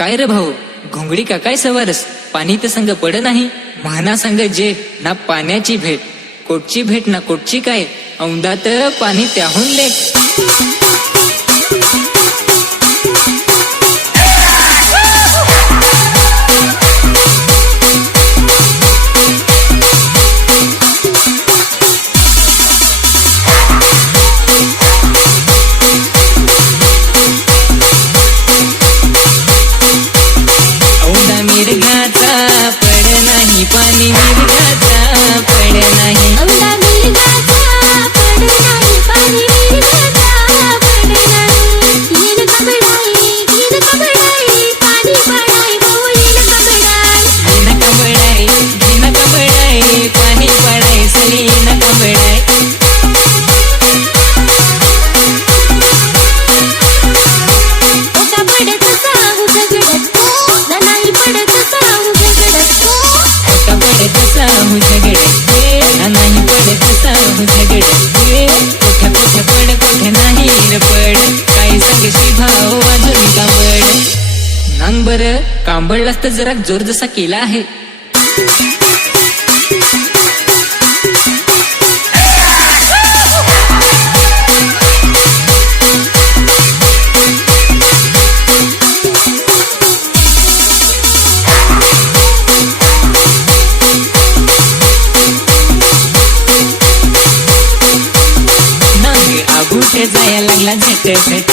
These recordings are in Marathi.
काय रे भाऊ, घोंगडी का काय सवारस? पाणी तर संग पड नाही, म्हणा संग जे ना पाण्याची भेट. कोटची भेट ना कोटची काय, औंदात पाणी त्याहून लेट. मिरगाचा पड नाही पाणी, मिरगाचा पड नाही. औंधा मिरगाचा पड नाही पाणी, मिरगाचा पड नाही. येन कबडाई पाणी पडाई, भाऊ येन कबडाई. येन कबडाई, येन कबडाई पाणी पडाय, सली येन कबडाई. एका पडत साहू झगडत, ना नाही पडत साहू झगडत. एका पडत साहू झगडत, नाही पडत साहू झगडत. कुठे कुठे पड कुठे नाही रे पड, काय सांगशी भाऊ अजून कांबड. नांग बर कांबडलास तर जरा जोर जसा केला आहे. कुठे जाया लागला झट झट,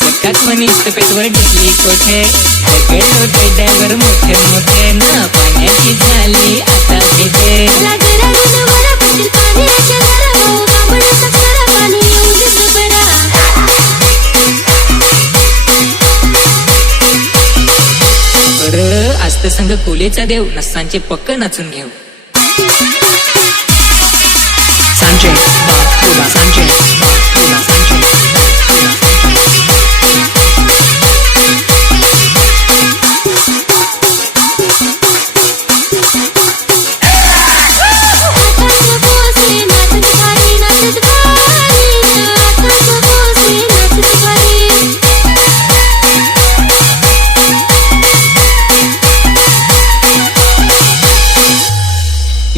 चक्कात मनीष पेटवर ढकली कोठे. छोटे ड्रायव्हर मोठे मोठे, ना पाण्याची झाली आता भेटे. राजराजनवर पडतील पाण्याच्या धारा, भाऊ कांबडाचा खारा पाणी येऊ देत बडा. बरं आस्त संग कोलेचा देव, नसांचे पक्क नाचून घेऊ. Sanjay Batula, Sanjay Batula, Sanjay Batula, आकाश बोसे नाचत गारी, नाचत गारी. आकाश बोसे नाचत गारी.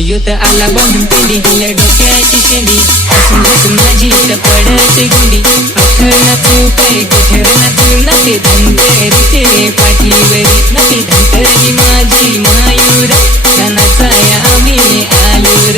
युत आला बांधून पिंडी, हिला डोक्याची शेंडी. हसून हसून माझी इथं पडते गुंडी. अखर ना तू काय कुठर ना तू, ना ते धंतरी ते पाठीवरी, ना ती धंतरी माझी मायूर. सणाचा या आम्ही आलूर.